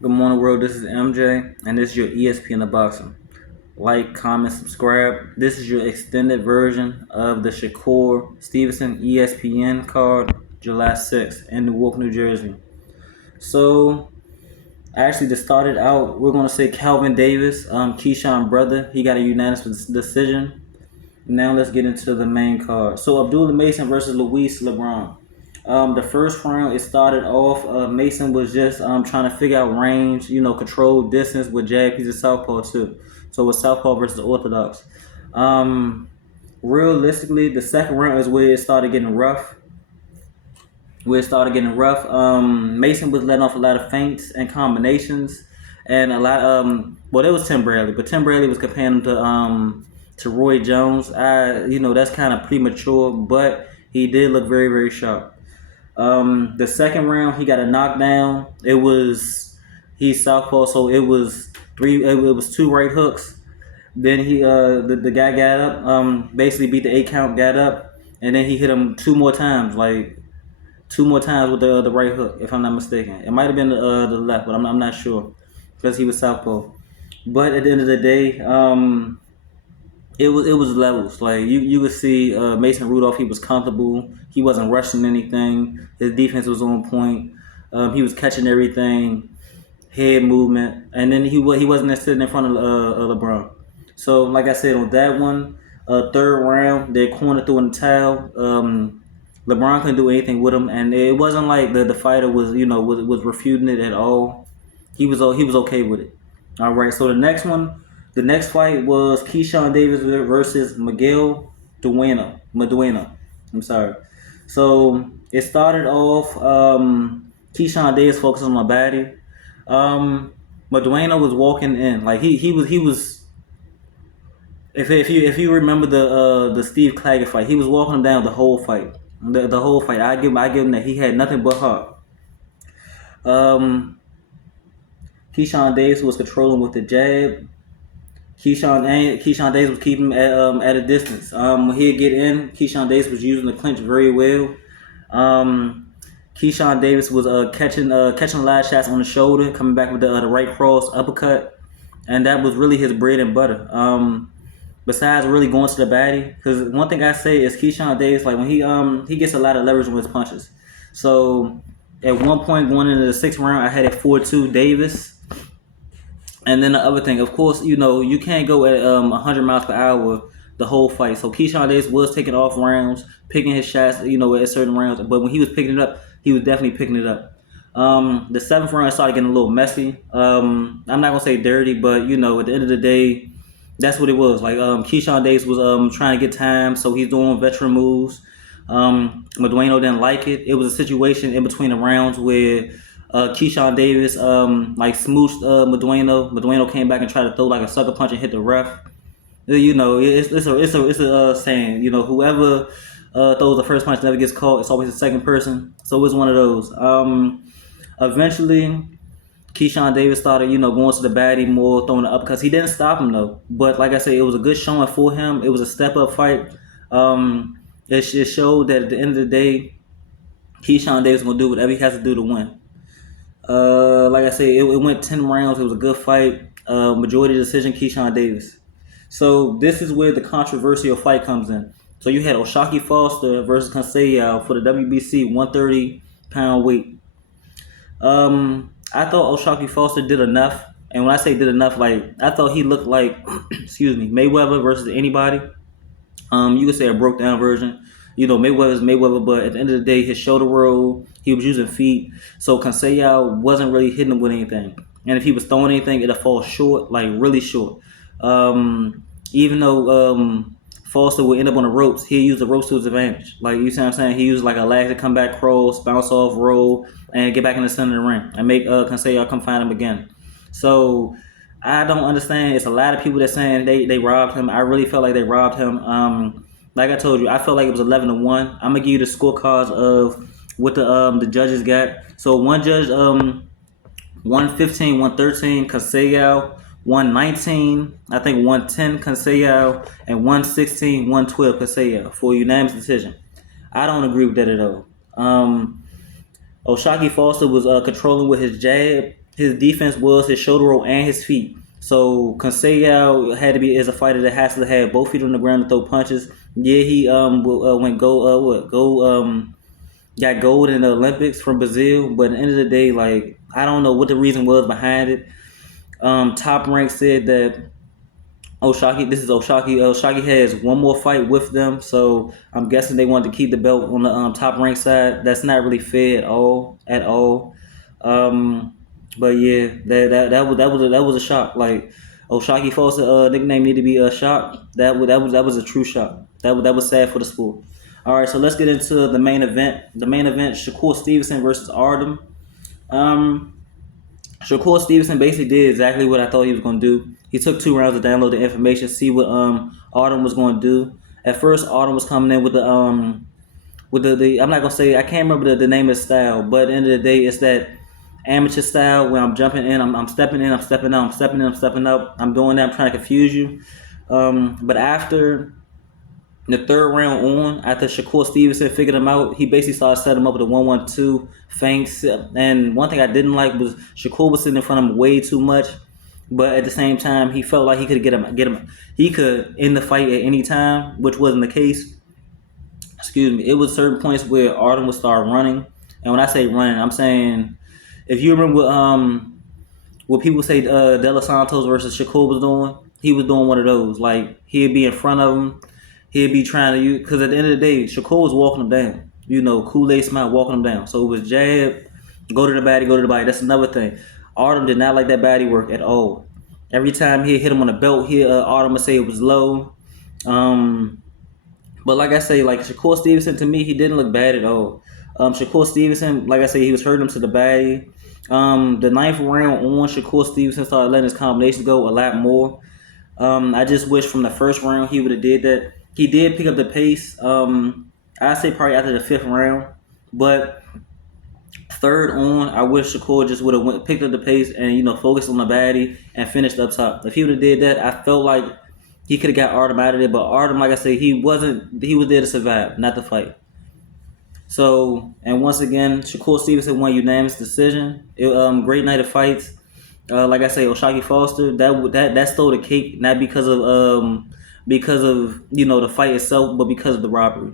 Good morning, world. This is MJ, and this is your ESPN of boxing. Like, comment, subscribe. This is your extended version of the Shakur Stevenson ESPN card, July 6th in Newark, New Jersey. So, actually, to start it out, we're going to say Calvin Davis, Keyshawn brother. He got a unanimous decision. Now let's get into the main card. So Abdullah Mason versus Luis LeBron. The first round, it started off. Mason was just trying to figure out range, control distance with jab. He's a southpaw too, so it was southpaw versus orthodox. Um, Realistically, the second round is where it started getting rough. Mason was letting off a lot of feints and combinations, and a lot. Well, it was Tim Bradley, but Tim Bradley was comparing him to Roy Jones. That's kind of premature, but he did look very, very sharp. The second round, he got a knockdown. He's southpaw, so it was three. It was two right hooks. Then the guy got up, basically beat the 8 count, got up, and then he hit him two more times with the right hook, if I'm not mistaken. It might have been the left, but I'm not sure because he was southpaw. But at the end of the day, it was levels. Like you could see Mason Rudolph, he was comfortable. He wasn't rushing anything. His defense was on point. He was catching everything, head movement, and then he wasn't sitting in front of LeBron. So like I said on that one, third round, their corner threw in the towel. LeBron couldn't do anything with him, and it wasn't like the fighter was refuting it at all. He was okay with it. All right, so the next fight was Keyshawn Davis versus Miguel Maduëno. I'm sorry. So it started off. Keyshawn Davis focused on my body. Maduëno was walking in like he was. If you remember the Steve Claggett fight, he was walking him down the whole fight. The whole fight. I give him that he had nothing but heart. Keyshawn Davis was controlling with the jab. Keyshawn Davis was keeping him at a distance. When he'd get in, Keyshawn Davis was using the clinch very well. Keyshawn Davis was catching a lot of shots on the shoulder, coming back with the right cross uppercut, and that was really his bread and butter. Besides really going to the baddie, because one thing I say is Keyshawn Davis, like when he gets a lot of leverage with his punches. So at one point going into the sixth round, I had it 4-2 Davis. And then the other thing, of course, you can't go at 100 miles per hour the whole fight. So Keyshawn Davis was taking off rounds, picking his shots, at certain rounds. But when he was picking it up, he was definitely picking it up. The seventh round started getting a little messy. I'm not gonna say dirty, but at the end of the day, that's what it was. Like Keyshawn Davis was trying to get time, so he's doing veteran moves. Maduëno didn't like it. It was a situation in between the rounds where Keyshawn Davis smooched Maduëno. Maduëno came back and tried to throw like a sucker punch and hit the ref. It's a saying. Whoever throws the first punch never gets caught. It's always the second person. So it's one of those. Eventually, Keyshawn Davis started, going to the baddie more, throwing it up because he didn't stop him though. But like I said, it was a good showing for him. It was a step up fight. It showed that at the end of the day, Keyshawn Davis gonna do whatever he has to do to win. Like I said, it went 10 rounds. It was a good fight. Majority decision, Keyshawn Davis. So this is where the controversial fight comes in. So you had O'Shoquie Foster versus Conceias for the WBC 130-pound weight. I thought O'Shoquie Foster did enough. And when I say did enough, I thought he looked like, excuse me, Mayweather versus anybody. You could say a broke down version. Mayweather's Mayweather, but at the end of the day, his shoulder roll, he was using feet. So Conceias wasn't really hitting him with anything. And if he was throwing anything, it'll fall short, like really short. Even though Foster would end up on the ropes, he'd use the ropes to his advantage. Like, you see what I'm saying? He used like a lag to come back, cross, bounce off, roll, and get back in the center of the ring and make Conceias come find him again. So I don't understand. It's a lot of people that saying they robbed him. I really felt like they robbed him. Like I told you, I felt like it was 11-1. I'm gonna give you the scorecards of what the judges got. So one judge 115, 113, Conceias, 119, I think 110 Conceias, and 116, 112 Conceias for a unanimous decision. I don't agree with that at all. O'Shoquie Foster was controlling with his jab. his defense was his shoulder roll and his feet. So Conceias had to be is a fighter that has to have both feet on the ground to throw punches. Yeah, he went got gold in the Olympics from Brazil, but at the end of the day, like I don't know what the reason was behind it. Top Rank said that O'Shoquie has one more fight with them, so I'm guessing they wanted to keep the belt on the Top Rank side. That's not really fair at all. Um, but yeah, that was a shock. Like O'Shoquie Foster nickname need to be a shock. That was a true shock. That was sad for the sport. All right, so let's get into the main event. The main event: Shakur Stevenson versus Artem. Um, Shakur Stevenson basically did exactly what I thought he was going to do. He took 2 rounds to download the information, see what Artem was going to do. At first, Artem was coming in with the I'm not gonna say I can't remember the name of the style, but at the end of the day, it's that amateur style where I'm jumping in, I'm stepping in, I'm stepping out, I'm stepping in, I'm stepping up. I'm doing that. I'm trying to confuse you. But after the third round on, after Shakur Stevenson figured him out, he basically started setting him up with a 1-1-2 feints. And one thing I didn't like was Shakur was sitting in front of him way too much. But at the same time, he felt like he could get him. He could end the fight at any time, which wasn't the case. Excuse me. It was certain points where Artem would start running, and when I say running, I'm saying if you remember what people say De Los Santos versus Shakur was doing, he was doing one of those. Like he'd be in front of him, he'd be trying to use because at the end of the day, Shakur was walking him down. Kool-Aid smile walking him down. So it was jab, go to the body, go to the body. That's another thing. Artem did not like that body work at all. Every time he hit him on the belt, Artem would say it was low. But like I say, like Shakur Stevenson, to me, he didn't look bad at all. Shakur Stevenson, like I say, he was hurting him to the body. The 9th round on, Shakur Stevenson started letting his combinations go a lot more. I just wish from the first round he would have did that. He did pick up the pace. I'd say probably after the 5th round. But third on, I wish Shakur just would have picked up the pace and focused on the body and finished up top. If he would have did that, I felt like he could have got Artem out of there. But Artem, like I said, he was there to survive, not to fight. So, and once again, Shakur Stevenson won unanimous decision. Great night of fights. Like I say, O'Shoquie Foster that stole the cake, not because of the fight itself, but because of the robbery.